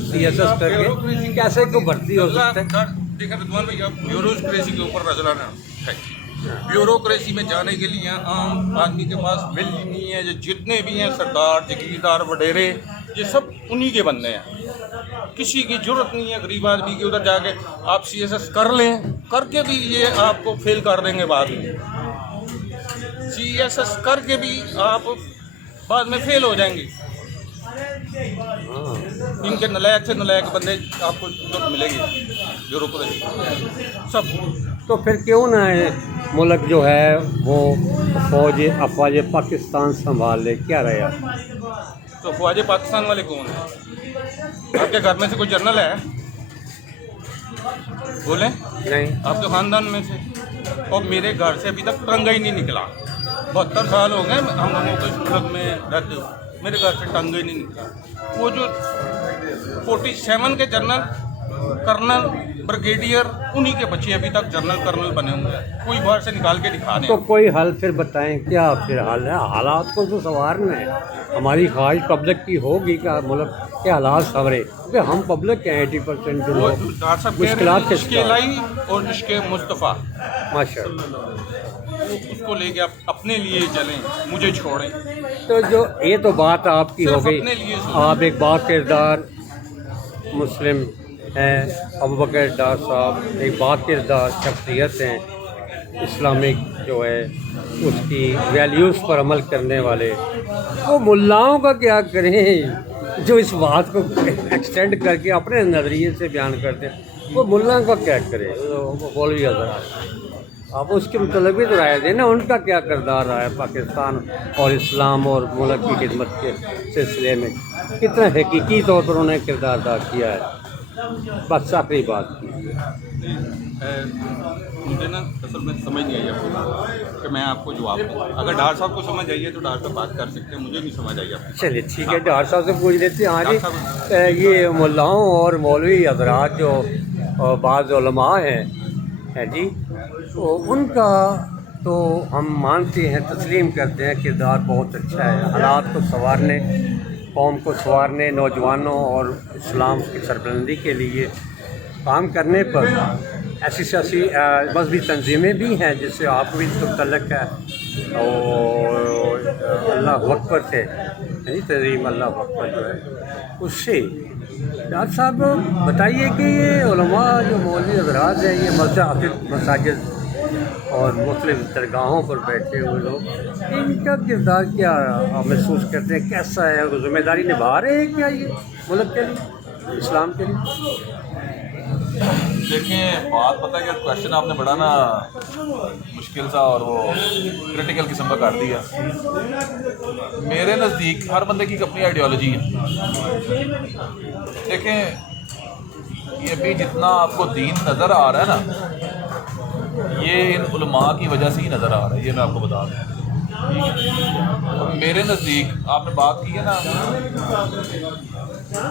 CSS करके कैसे को भर्ती हो सकता है? देखिए रिजवान भाई, आप ब्यूरोक्रेसी के ऊपर नजराना है। ब्यूरोक्रेसी में जाने के लिए आम आदमी के पास मिल ही नहीं है। जो जितने भी हैं सरदार, जगीरदार, वडेरे, ये सब उन्हीं के बनने हैं। किसी की जरूरत नहीं है गरीब आदमी की उधर जाके आप CSS कर लें, करके भी ये आपको फेल कर देंगे बाद में। CSS करके भी आप बाद में फेल हो जाएंगे। इनके नलायक से नलायक बंदे आपको जरूरत मिलेगी जो रुक रहे सब। तो फिर क्यों ना है मुल्क जो है वो फौज अफवाज पाकिस्तान संभाल ले, क्या रहेगा? तो अफवाज पाकिस्तान वाले कौन है? आपके घर में से कोई जनरल है? बोले नहीं। आपके खानदान में से? और मेरे घर से अभी तक टंगा ही नहीं निकला। 72 साल हो गए हम लोगों को इस मुल्क में रहते हुए, मेरे घर से टंगा ही नहीं निकला। वो जो 47 के जनरल, कर्नल, ब्रिगेडियर, उन्हीं के बच्चे अभी तक जनरल कर्नल बने हुए हैं। कोई बाहर से निकाल के दिखा दें। तो कोई हल फिर बताएं, क्या फिर हल है? हालात को तो संवारना है। हमारी ख्वाहिश पब्लिक की होगी कि मुल्क के हालात संवरे, क्योंकि हम पब्लिक हैं 80% जो लोग मुश्किलात के इश्क़ इलाही और इश्क़ मुस्तफ़ा, माशाअल्लाह, उसको लेके आप अपने लिए चलें, मुझे छोड़ें। तो जो ये तो बात आपकी हो सिर्फ गई। अपने लिए सोचें। आप एक बाकिरदार मुस्लिम हैं, अबू बकर डार साहब एक बाकिरदार शख्सियत हैं, इस्लामिक जो है उसकी वैल्यूज़ पर अमल करने वाले। वो मुल्लाओं का क्या करें जो इस बात को एक्सटेंड करके अपने नज़रिए से बयान करते हैं? वो मुल्लाओं का क्या करें? वो मौलवी हज़रात, आप उसके मतलब भी तो राय दें ना, उनका क्या किरदार रहा है पाकिस्तान और इस्लाम और मुल्क की खिदमत के सिलसिले में? कितना हकीकी तौर पर उन्होंने किरदार अदा किया है? बस आखिरी बात की मुझे ना असल में समझ नहीं आई आपको कि मैं आपको जवाब दूँ। अगर डार साहब को समझ आई है तो डार साहब बात कर सकते हैं, मुझे नहीं समझ आई आपकी। चलिए ठीक है, डार साहब से पूछ लेते हैं। हाँ जी, ये मुल्लाओं और मौलवी हज़रात जो बाज़ उलमा हैं जी, तो उनका तो हम मानते हैं, तस्लीम करते हैं, किरदार बहुत अच्छा है हालात को संवारने, कौम को संवारने, नौजवानों और इस्लाम की सरबलंदी के लिए काम करने पर। ऐसी सियासी मजहबी तंजीमें भी हैं जिससे आपको भी तो तल्लक है, और अल्लाह अकबर से तज़ीम अल्लाह अकबर जो है उससे। डॉक्टर साहब बताइए कि ये उलमा जो मौलवी हज़रात हैं, ये मसाजिद और मुख्तलिफ दरगाहों पर बैठे हुए लोग, इनका किरदार क्या आप महसूस करते हैं? कैसा है? वो जिम्मेदारी निभा रहे हैं क्या ये मुल्क के लिए, इस्लाम के लिए? देखें, बात पता है कि क्वेश्चन आपने बड़ा ना मुश्किल सा और वो क्रिटिकल किस्म का कर दिया। मेरे नज़दीक हर बंदे की अपनी आइडियोलॉजी है। देखें, ये भी जितना आपको दीन नज़र आ रहा है ना, ये इन उलमा की वजह से ही नज़र आ रहा है, ये मैं आपको बता दूँ। तो मेरे नज़दीक आपने बात की है ना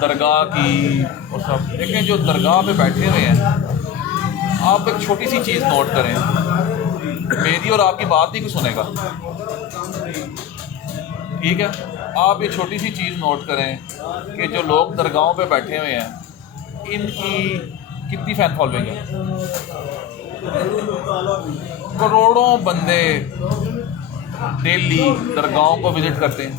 दरगाह की और सब, देखें जो दरगाह पे बैठे हुए हैं, आप एक छोटी सी चीज़ नोट करें, मेरी और आपकी बात नहीं कोई सुनेगा, ठीक है? आप ये छोटी सी चीज़ नोट करें कि जो लोग दरगाहों पे बैठे हुए हैं, इनकी कितनी फ़ैन फॉलोइंग है। करोड़ों बंदे डेली दरगाहों को विज़िट करते हैं।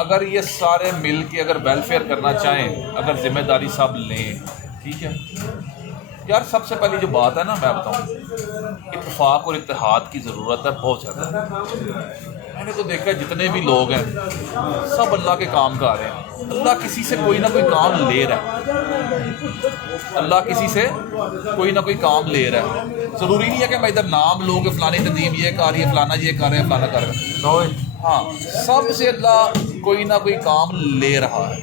अगर ये सारे मिल के अगर वेलफेयर करना चाहें, अगर जिम्मेदारी सब लें, ठीक है यार, सबसे पहली जो बात है ना, मैं बताऊँ, इत्तेफाक और इत्तेहाद की ज़रूरत है बहुत ज़्यादा। मैंने तो देखा जितने भी लोग हैं सब अल्लाह के काम कर रहे हैं। अल्लाह किसी से कोई ना कोई काम ले रहा है, अल्लाह किसी से कोई ना कोई काम ले रहा है। ज़रूरी नहीं है कि मैं इधर नाम लूँ कि फ़लानी तंजीम ये कर रही है, फ़लाना ये कर रहे हैं, फ़लाना कर रहे हैं। हाँ, सबसे अल्लाह कोई ना कोई काम ले रहा है।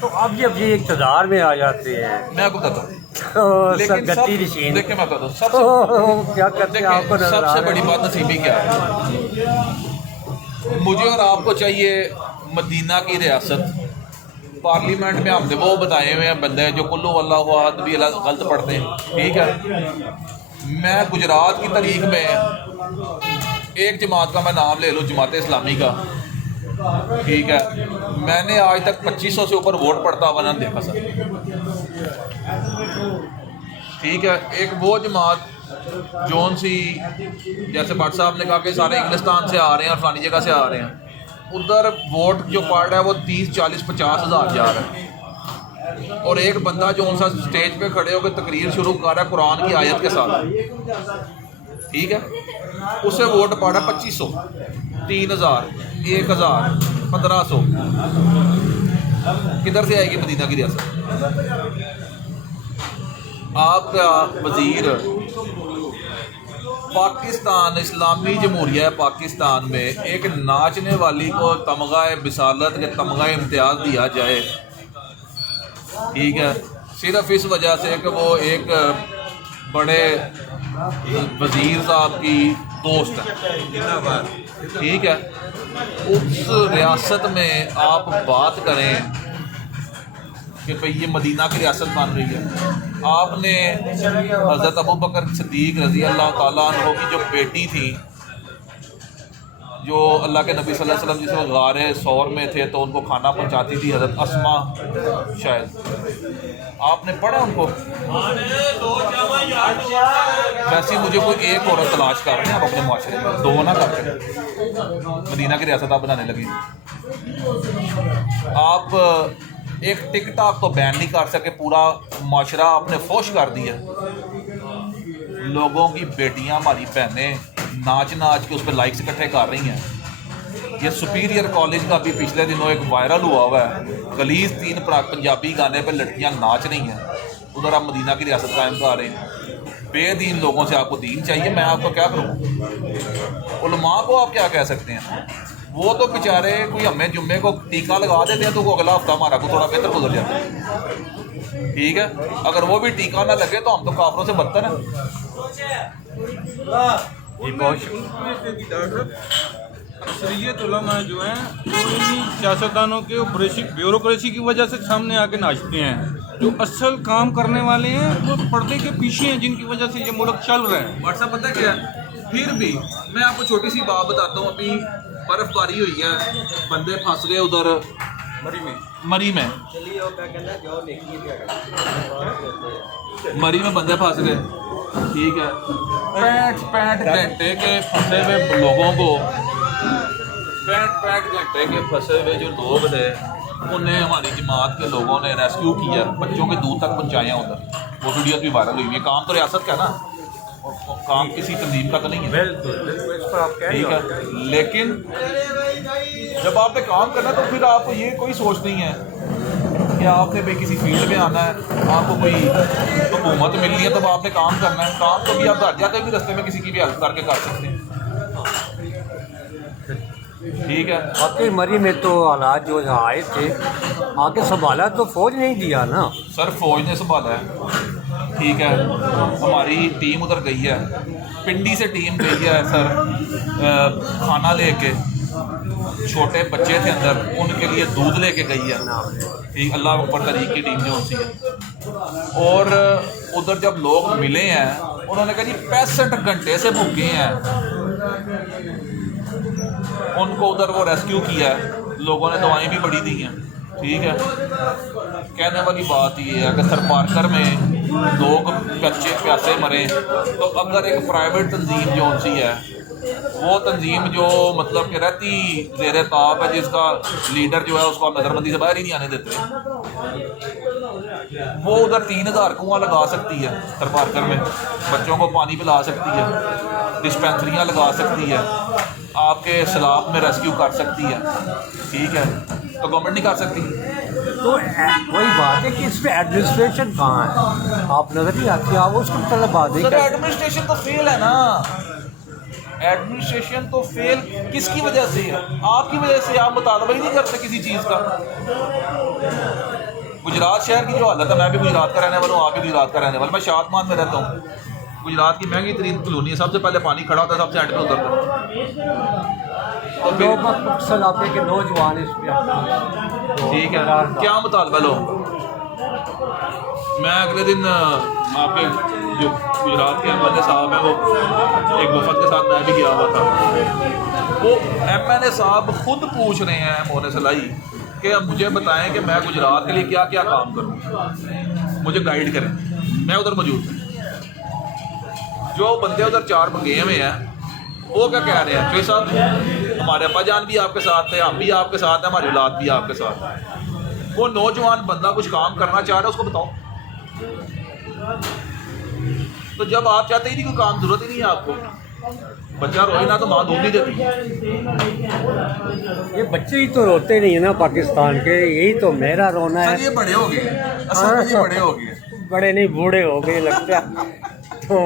तो आप जब ये इक़्तिदार में आ जाते हैं, मैं आपको कहता हूँ, लेकिन गद्दी नशीन, देखिए मैं कहता हूँ क्या करते हैं आपको नजर आ सबसे रहा बड़ी है? बात नसीबी क्या है? मुझे और आपको चाहिए मदीना की रियासत। पार्लियामेंट में हमने वो बताए हुए हैं बंदे जो कुल्लू अल्लाहु अहद भी गलत पढ़ते हैं, ठीक है? मैं गुजरात की तारीख में एक जमात का मैं नाम ले लूँ, जमात इस्लामी का, ठीक है, मैंने आज तक 2500 से ऊपर वोट पड़ता हुआ ना देखा सर, ठीक है? एक वो जमात जौन सी, जैसे भट्ट साहब ने कहा कि सारे इंग्लिस्तान से आ रहे हैं और फलानी जगह से आ रहे हैं, उधर वोट जो पड़ रहा है वो 30, 40, 50 हज़ार जा रहा है, और एक बंदा जो उनसा स्टेज पे खड़े होकर तकरीर शुरू कर रहा है कुरान की आयत के साथ, ठीक है, उसे वोट पड़ रहा है 2500, 3000, 1000, 1500। किधर से आएगी मदीना की रियासत? आपका वजीर पाकिस्तान इस्लामी जमहूरिया पाकिस्तान में एक नाचने वाली को तमगा बिसालत के तमगा इम्तियाज़ दिया जाए, ठीक है, सिर्फ इस वजह से कि वो एक बड़े वजीर साहब की दोस्त है, ठीक है। उस रियासत में आप बात करें कि भाई ये मदीना की रियासत बन रही है। आपने हज़रत अबू बकर सिद्दीक रज़ी अल्लाह ताला अन्हु की जो बेटी थी, जो अल्लाह के नबी सल्लल्लाहु अलैहि वसल्लम जिस वक्त गारे सौर में थे तो उनको खाना पहुंचाती थी, हज़रत अस्मा, शायद आपने पढ़ा उनको? वैसे मुझे कोई एक औरत तलाश कर रहे हैं आप अपने माशरे में, दो ना करके मदीना की रियासत आप बनाने लगे। आप एक टिकटॉक तो बैन नहीं कर सके, पूरा माशरा आपने फोश कर दिया। लोगों की बेटियां, हमारी बहनें नाच नाच के उस पर लाइक्स इकट्ठे कर रही हैं। ये सुपीरियर कॉलेज का भी पिछले दिनों एक वायरल हुआ है, गलीज 3 पंजाबी गाने पर लड़कियां नाच रही हैं, उधर आप मदीना की रियासत कायम कर रहे हैं। बेदीन लोगों से आपको दीन चाहिए, मैं आपको क्या करूँ? उलमा को आप क्या कह सकते हैं? वो तो बेचारे कोई हमें जुम्मे को टीका लगा देते हैं तो वो अगला हफ्ता हमारा को थोड़ा बेहतर गुजर जाता है, ठीक है। अगर वो भी टीका ना लगे तो हम तो काफरों से बदतर हैं। अक्सरियत उलमा जो हैं सियासतदानों के ब्यूरोक्रेसी की वजह से सामने आके नाचते हैं। जो असल काम करने वाले हैं वो पर्दे के पीछे हैं, जिनकी वजह से ये मुल्क चल रहे हैं। व्हाट्सएप पता क्या है? फिर भी मैं आपको छोटी सी बात बताता हूँ। अभी बर्फबारी हुई है, बंदे फंस गए उधर मरी में बंदे फंस गए, ठीक है। 65 घंटे के फंसे हुए लोगों को, 65 घंटे के फंसे हुए जो लोग थे उन्हें हमारी जमात के लोगों ने रेस्क्यू किया, बच्चों के दूध तक पहुँचाया उधर। वो वीडियो भी वायरल हुई है। काम तो रियासत का ना, और काम किसी तंजीम का तो नहीं है, ठीक है। लेकिन जब आपने काम करना तो फिर आपको ये कोई सोच नहीं है कि आपने भाई किसी फील्ड में आना है, आपको कोई हुकूमत मिलनी है, तब आपने काम करना है। काम तो भी आप घर जाते भी रास्ते में किसी की भी हेल्प करके कर सकते हैं, ठीक है। वाकई मरी में तो हालात जो आए थे आके संभाला तो फौज नहीं दिया ना सर, फौज ने संभाला है, ठीक है। हमारी टीम उधर गई है, पिंडी से टीम गई है सर, खाना लेके, छोटे बच्चे थे अंदर, उनके लिए दूध लेके गई है, ठीक। अल्लाह ऊपर तरीक की टीम जो सी है। और उधर जब लोग मिले हैं उन्होंने कहा जी 65 घंटे से भूखे हैं, उनको उधर वो रेस्क्यू किया है, लोगों ने दवाएं भी बड़ी दी हैं, ठीक है। कहने वाली बात ये है कि सरपारकर में लोग कच्चे प्यासे मरे, तो अगर एक प्राइवेट तंजीम जो सी है, वो तंजीम जो मतलब कि रहती ज़ेरे ताब है, जिसका लीडर जो है उसको आप नज़रबंदी से बाहर ही नहीं आने देते, वो उधर 3000 कुआं लगा सकती है सरपारकर में, बच्चों को पानी पिला सकती है, डिस्पेंसरियाँ लगा सकती है, आपके सैलाब में रेस्क्यू कर सकती है, ठीक है। तो गवर्नमेंट नहीं कर सकती। तो वही बात है कि इसमें एडमिनिस्ट्रेशन कहाँ है, आप नजर नहीं आती, आप उसकी तरफ बात सर एडमिनिस्ट्रेशन तो फेल है ना, एडमिनिस्ट्रेशन तो फेल किसकी वजह से है? आपकी वजह से। आप मुतालबा ही नहीं करते किसी चीज़ का। गुजरात शहर की जो हालत है, मैं भी गुजरात का रहने वाला हूँ, आप भी गुजरात का रहने वाला, मैं शादमान में रहता हूँ। गुजरात की महंगी तरीन कॉलोनी है, सबसे पहले पानी खड़ा होता है, सबसे एंड में उतरता है। तो मकसद आपने के नौजवान इस ठीक है, क्या मुतालबा लो? मैं अगले दिन आपके जो गुजरात के MLA साहब हैं, वो एक वफद के साथ मैं भी गया हुआ था, वो MLA साहब खुद पूछ रहे हैं मोने सलाई कि मुझे बताएं कि मैं गुजरात के लिए क्या क्या काम करूं, मुझे गाइड करें। मैं उधर मौजूद हूँ। जो बंदे उधर 4 गए हुए हैं वो क्या कह रहे हैं? साहब हमारे अब्बा जान भी आपके साथ थे, हम भी आपके साथ हैं, हमारी औलाद भी आपके साथ है। वो नौजवान बंदा कुछ काम करना चाह रहा है, उसको बताओ। तो जब आप चाहते ही नहीं कोई काम, जरूरत ही नहीं है आपको, बच्चा रोए ना तो माँ दूध नहीं देती। ये बच्चे ही तो रोते नहीं है ना पाकिस्तान के, यही तो मेरा रोना है। सर ये बड़े हो गए, असल में ये बड़े हो गए, बड़े नहीं बूढ़े हो गए लगता है। तो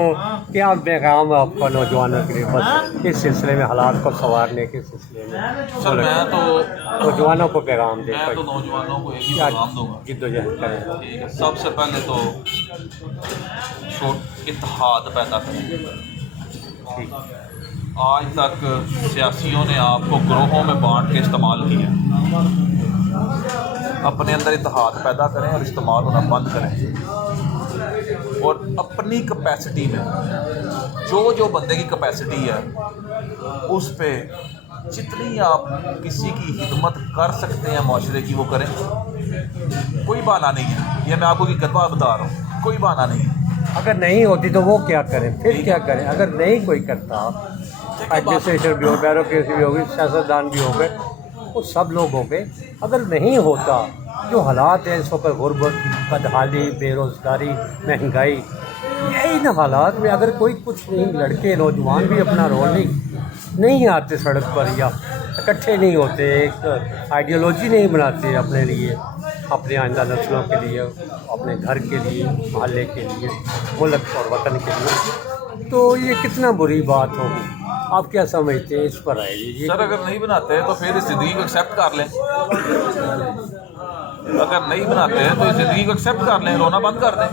क्या पैगाम है आपका नौजवानों के लिए, बस इस सिलसिले में, हालात को संवारने के सिलसिले में? सर मैं तो नौजवानों को पैगाम दे, मैं तो नौजवानों को एक ही क्या पैगाम दूंगा, जिद्दोजहद करें। ठीक है। सबसे पहले तो इत्तेहाद पैदा करें। ठीक, आज तक सियासियों ने आपको ग्रोहों में बांट के इस्तेमाल किया, अपने अंदर इत्तेहाद पैदा करें और इस्तेमाल होना बंद करें, और अपनी कैपेसिटी में जो बंदे की कैपेसिटी है उस पे जितनी आप किसी की खिदमत कर सकते हैं माशरे की, वो करें। कोई बहाना नहीं है, ये मैं आपको की बात बता रहा हूँ, कोई बहाना नहीं है। अगर नहीं होती तो वो क्या करें, फिर क्या करें? अगर नहीं कोई करता, एडमिनिस्ट्रेशन भी हो, ब्यूरोक्रेसी भी होगी, सियासतदान भी हो गए, वो सब लोग हो गए। अगर नहीं होता, जो हालात हैं इस वक्त, गुर्बत, बदहाली, बेरोज़गारी, महंगाई, यही ना हालात में अगर कोई कुछ नहीं, लड़के नौजवान भी अपना रोल नहीं आते सड़क पर, या इकट्ठे नहीं होते, एक आइडियोलॉजी नहीं बनाते अपने लिए, अपने आइंदा नस्लों के लिए, अपने घर के लिए, मोहल्ले के लिए, मुल्क और वतन के लिए, तो ये कितना बुरी बात होगी। आप क्या समझते हैं इस पर? राय दीजिए। सर अगर नहीं बनाते हैं तो फिर इस ज़िंदगी को एक्सेप्ट कर लें, अगर नहीं बनाते हैं तो इस ज़िंदगी को एक्सेप्ट कर लें, रोना बंद कर दें।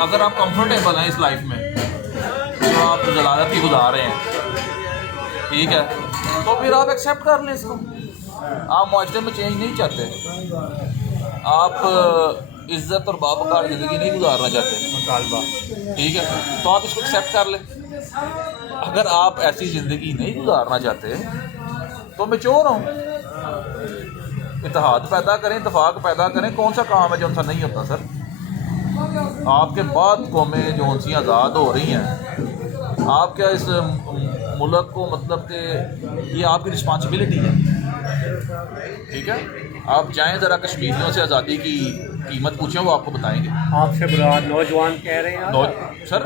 अगर आप कंफर्टेबल हैं इस लाइफ में जो आप जलालत की गुजार रहे हैं, ठीक है, तो फिर आप एक्सेप्ट कर लें इसको। आप माशरे में चेंज नहीं चाहते, आप इज़्ज़त और बावकार ज़िंदगी नहीं गुजारना चाहते, मुतालबा, ठीक है, तो आप इसको एक्सेप्ट कर लें। अगर आप ऐसी ज़िंदगी नहीं गुजारना चाहते तो मैच्योर हो, इत्तेहाद पैदा करें, इत्तेफाक पैदा करें। कौन सा काम है जो उनसा नहीं होता सर? आपके बाद कौमें जो उनसी आज़ाद हो रही हैं, आप क्या इस मुल्क को, मतलब कि ये आपकी रिस्पॉन्सिबिलिटी है, ठीक है। आप जाएं ज़रा कश्मीरियों से आज़ादी की कीमत पूछें, वो आपको बताएंगे। आपसे बुरा नौजवान कह रहे हैं सर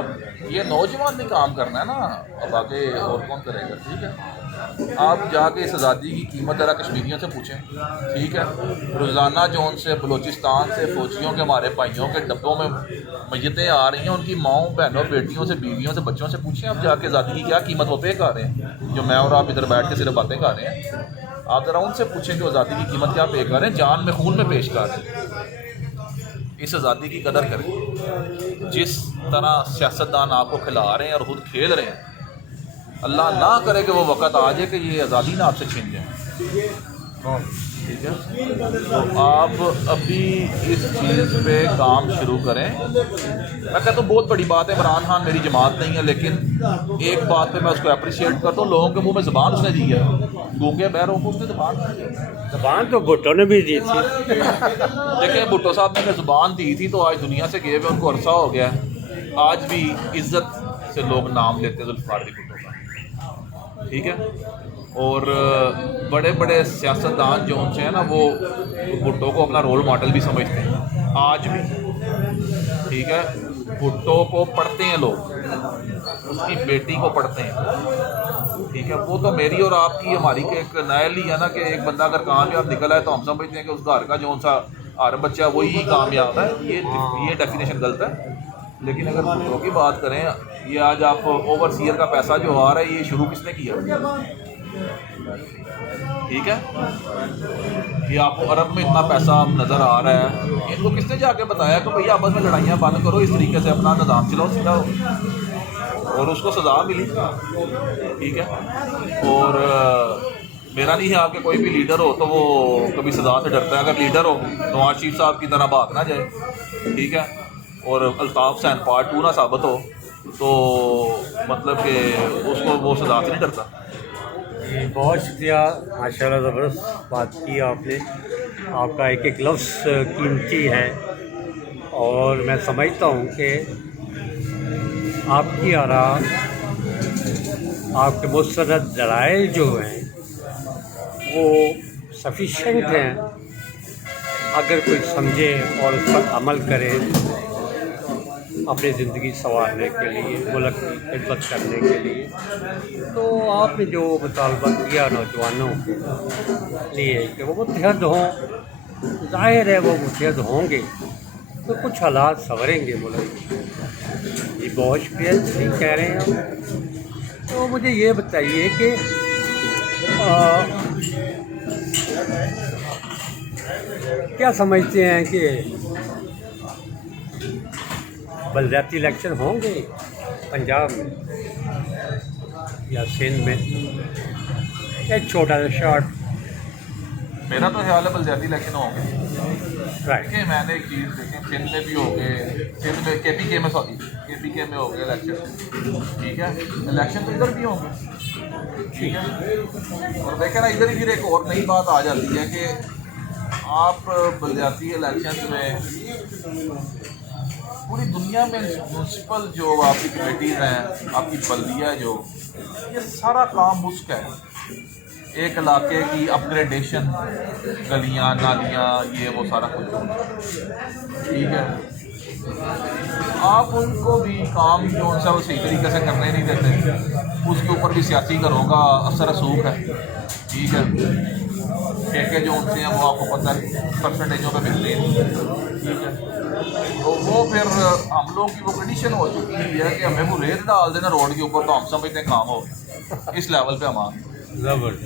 ये नौजवान ने काम करना है ना, अब आगे और कौन करेगा, ठीक है। आप जाके इस आज़ादी की कीमत ज़रा कश्मीरियों से पूछें, ठीक है। रोज़ाना जो उनसे बलूचिस्तान से फौजियों के, हमारे भाइयों के डब्बों में मैयतें आ रही हैं, उनकी माओं, बहनों, बेटियों से, बीवियों से, बच्चों से पूछें आप जाके आज़ादी की क्या कीमत वो पे कर रहे हैं, जो मैं और आप इधर बैठ के सिर्फ बातें कर रहे हैं। आप ज़रा उनसे पूछें कि आज़ादी की कीमत क्या पे कर रहे हैं, जान में खून में पेश कर रहे हैं। इस आज़ादी की कदर करें। जिस तरह सियासतदान आपको खिला रहे हैं और ख़ुद खेल रहे हैं, अल्लाह ना करे कि वो वक़्त आ जाए कि ये आज़ादी ना आपसे छीन जाए, ठीक है। तो आप अभी इस चीज़ पे काम शुरू करें। मैं कहता हूँ बहुत बड़ी बात है, इमरान खान मेरी जमात नहीं है, लेकिन एक बात पे मैं उसको अप्रिशिएट करता हूँ, लोगों के मुंह में ज़बान उसने दी है, गूंगे बहरों को उसने ज़बान तो भुट्टो ने भी दी थी। देखिए भुट्टो साहब ने ज़बान दी थी तो आज दुनिया से गए हुए उनको अरसा हो गया है, आज भी इज़्ज़त से लोग नाम लेते हैं जुल्फ़िकार अली भुट्टो का, ठीक है। और बड़े बड़े सियासतदान जो उनसे हैं ना, वो भुट्टो को अपना रोल मॉडल भी समझते हैं आज भी, ठीक है। भुट्टो को पढ़ते हैं लोग, उसकी बेटी को पढ़ते हैं, ठीक है। वो तो मेरी और आपकी, हमारी के एक नायल ही है ना, कि एक बंदा अगर कामयाब निकला है तो हम समझते हैं कि उस घर का जो सा हर बच्चा वही कामयाब है। ये डेफिनेशन गलत है। लेकिन अगर भुट्टो की बात करें, ये आज आप ओवरसीयर का पैसा जो आ रहा है, ये शुरू किसने किया, ठीक है। ये आपको अरब में इतना पैसा नज़र आ रहा है, इनको किसने जाके बताया कि भैया आपस में लड़ाइयाँ बंद करो, इस तरीके से अपना निज़ाम चलाओ सीधा, और उसको सज़ा मिली, ठीक है। और मेरा नहीं है आपके कोई भी लीडर हो तो वो कभी सज़ा से डरता है। अगर लीडर हो तो नवाज शरीफ साहब की तरह भाग ना जाए, ठीक है। और अल्ताफ़ हुसैन पार्ट 2 ना साबित हो तो मतलब कि उसको वो सज़ा से नहीं डरता। बहुत शुक्रिया, माशाल्लाह ज़बरदस्त बात की आपने। आपका एक एक लफ्ज़ कीमती है, और मैं समझता हूँ कि आपकी आरा, आपके मुस्तरद दलाइल जो हैं वो सफिशेंट हैं अगर कोई समझे और उस पर अमल करे अपनी ज़िंदगी संवारने के लिए, मुल्क की खिदमत करने के लिए। तो आपने जो मुतालबा किया नौजवानों के लिए कि वो मुत्तहद हों, ज़ाहिर है वो मुत्तहद होंगे तो कुछ हालात संवरेंगे मुल्क ये बहुत शुक्रिया नहीं कह रहे हैं। तो मुझे ये बताइए कि क्या समझते हैं कि बलदियाती इलेक्शन होंगे पंजाब में या सिंध में? एक छोटा सा शॉर्ट। मेरा तो ख्याल है बलदियाती इलेक्शन होंगे। राइट। देखिए मैंने एक चीज़ देखी, सिंध में भी हो गए, सिंध में KPK में KPK में हो गए इलेक्शन, ठीक है। इलेक्शन तो इधर भी होंगे, ठीक है। और देखें ना इधर ही फिर एक और नई बात आ जाती है कि आप बलदियाती इलेक्शन में पूरी दुनिया में म्यूनसिपल जो आपकी कमेटीज़ हैं, आपकी बल्दिया जो, ये सारा काम मुश्क है। एक इलाके की अपग्रेडेशन, गलियां नालियां, ये वो सारा कुछ, ठीक है। आप उनको भी काम जो उनसे वो सही तरीके से करने नहीं देते, उसके ऊपर भी सियासी घरों का असर रसूख है, ठीक है। ठेके जो उनसे हैं वो आपको पता है परसेंटेजों पे मिलते हैं, ठीक है। तो वो फिर हम लोग की वो कंडीशन हो चुकी है कि हमें वो रेत डाल देना रोड के ऊपर, तो हम समझते हैं काम हो गया। इस लेवल पे हम आ गए। ज़बरदस्त।